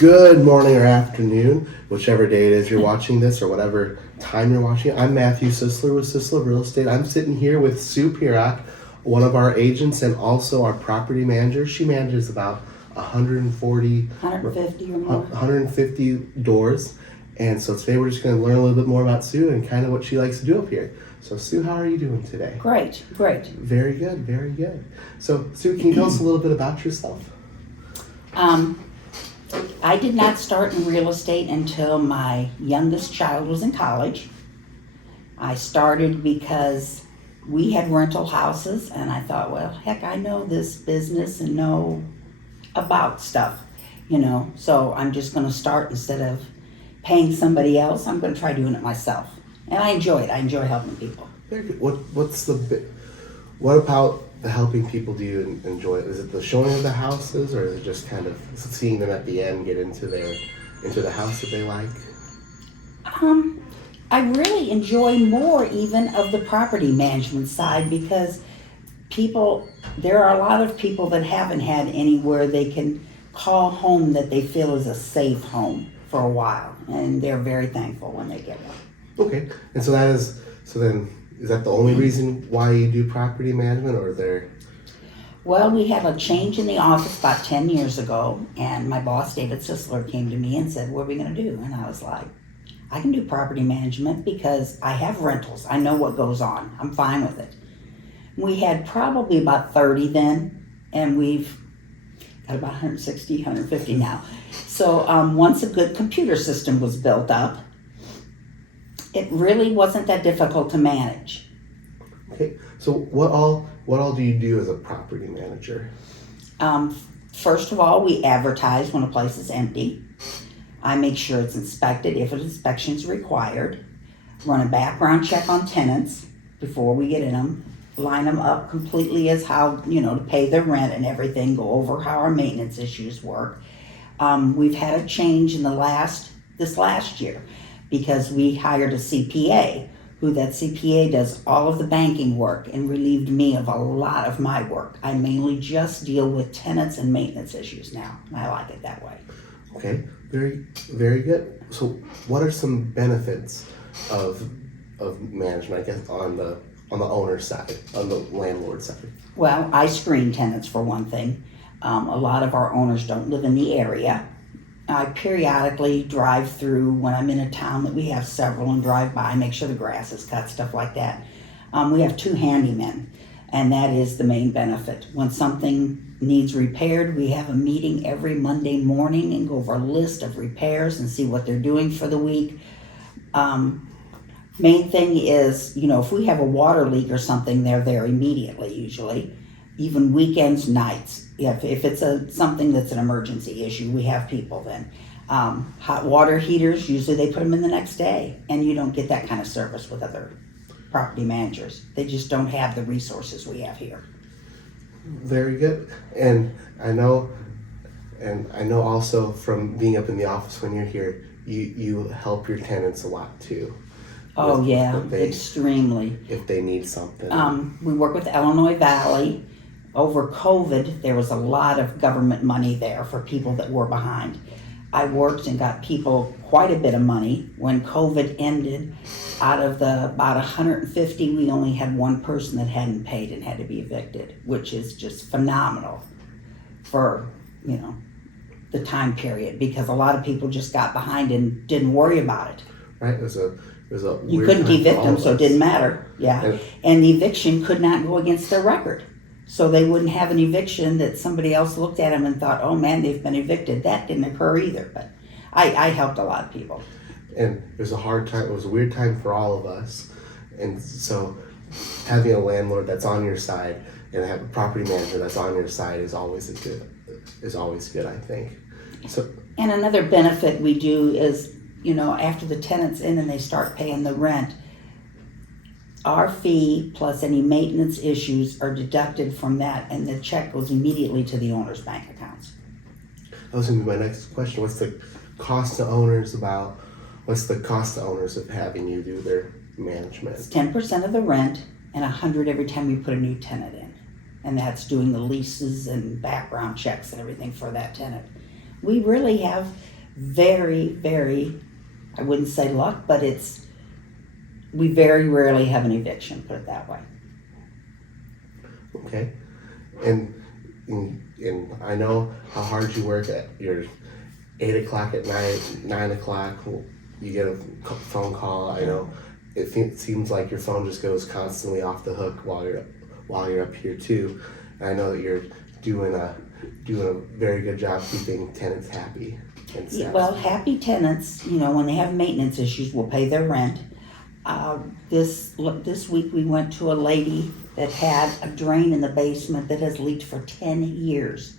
Good morning or afternoon, whichever day it is you're watching this or whatever time you're watching it. I'm Matthew Cisler with Cisler Real Estate. I'm sitting here with Sue Pirok, one of our agents and also our property manager. She manages about 150 or more. 150 doors. And so today we're just going to learn a little bit more about Sue and kind of what she likes to do up here. So Sue, how are you doing today? Great. Very good, very good. So Sue, can you tell us a little bit about yourself? I did not start in real estate until my youngest child was in college. I started because we had rental houses and I thought, well, heck, I know this business and know about stuff, so I'm just going to start instead of paying somebody else. I'm going to try doing it myself. And I enjoy it. I enjoy helping people. Very good. What about the helping people do you enjoy? Is it the showing of the houses, or is it just kind of seeing them at the end get into the house that they like? I really enjoy more even of the property management side because there are a lot of people that haven't had anywhere they can call home that they feel is a safe home for a while, and they're very thankful when they get one. Okay, and so then is that the only reason why you do property management, or are there? Well, we had a change in the office about 10 years ago, and my boss, David Cisler, came to me and said, what are we going to do? And I was like, I can do property management because I have rentals. I know what goes on. I'm fine with it. We had probably about 30 then, and we've got about 160, 150 now. So once a good computer system was built up, it really wasn't that difficult to manage. Okay, so what all do you do as a property manager? First of all, we advertise when a place is empty. I make sure it's inspected if an inspection is required. Run a background check on tenants before we get in them. Line them up completely as how, to pay their rent and everything. Go over how our maintenance issues work. We've had a change in this last year because we hired a CPA, who that CPA does all of the banking work and relieved me of a lot of my work. I mainly just deal with tenants and maintenance issues now. I like it that way. Okay, very, very good. So what are some benefits of management, I guess, on the owner side, on the landlord side? Well, I screen tenants for one thing. A lot of our owners don't live in the area. I periodically drive through when I'm in a town that we have several and drive by, make sure the grass is cut, stuff like that. We have 2 handymen, and that is the main benefit. When something needs repaired, we have a meeting every Monday morning and go over a list of repairs and see what they're doing for the week. Main thing is, if we have a water leak or something, they're there immediately usually. Even weekends, nights. If it's something that's an emergency issue, we have people then. Hot water heaters, usually they put them in the next day, and you don't get that kind of service with other property managers. They just don't have the resources we have here. Very good. And I know also from being up in the office when you're here, you help your tenants a lot too. Oh yeah, extremely. If they need something. We work with Illinois Valley. Over COVID, there was a lot of government money there for people that were behind. I worked and got people quite a bit of money. When COVID ended, out of about 150, we only had one person that hadn't paid and had to be evicted, which is just phenomenal for, the time period, because a lot of people just got behind and didn't worry about it. Right, it was a you couldn't evict them, so it didn't matter. Yeah, and the eviction could not go against their record. So they wouldn't have an eviction that somebody else looked at them and thought, oh man, they've been evicted. That didn't occur either, but I helped a lot of people. And it was a hard time, it was a weird time for all of us. And so having a landlord that's on your side and have a property manager that's on your side is always good, I think. And another benefit we do is, after the tenant's in and they start paying the rent, our fee plus any maintenance issues are deducted from that, and the check goes immediately to the owner's bank accounts. That was going to be my next question. What's the cost to owners of having you do their management? It's 10% of the rent and $100 every time we put a new tenant in. And that's doing the leases and background checks and everything for that tenant. We really have very, very, I wouldn't say luck, but we very rarely have an eviction, put it that way. Okay. And I know how hard you work at your 8 o'clock at night, 9 o'clock, you get a phone call. I know it seems like your phone just goes constantly off the hook while you're up here too. And I know that you're doing a very good job keeping tenants happy. And Yeah, well, happy tenants, when they have maintenance issues, will pay their rent. This week we went to a lady that had a drain in the basement that has leaked for 10 years.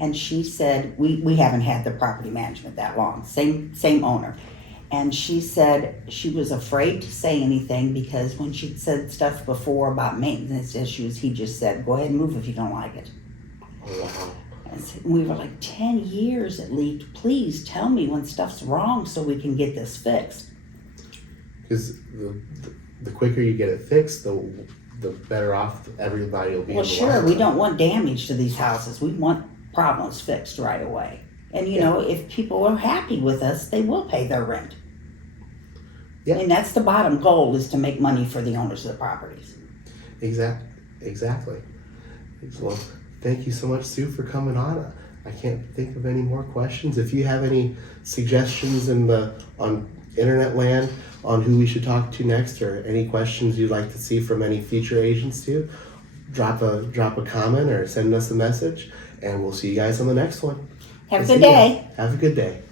And she said, we haven't had the property management that long, same owner. And she said she was afraid to say anything because when she'd said stuff before about maintenance issues, he just said, go ahead and move if you don't like it. Oh, wow. And we were like, 10 years it leaked. Please tell me when stuff's wrong so we can get this fixed. Because the quicker you get it fixed, the better off everybody will be. Well, sure, we don't want damage to these houses. We want problems fixed right away. And if people are happy with us, they will pay their rent. Yeah. And that's the bottom goal, is to make money for the owners of the properties. Exactly. Well, thank you so much, Sue, for coming on. I can't think of any more questions. If you have any suggestions on internet land on who we should talk to next, or any questions you'd like to see from any future agents too, drop a comment or send us a message, and we'll see you guys on the next one. Have a good day. Have a good day.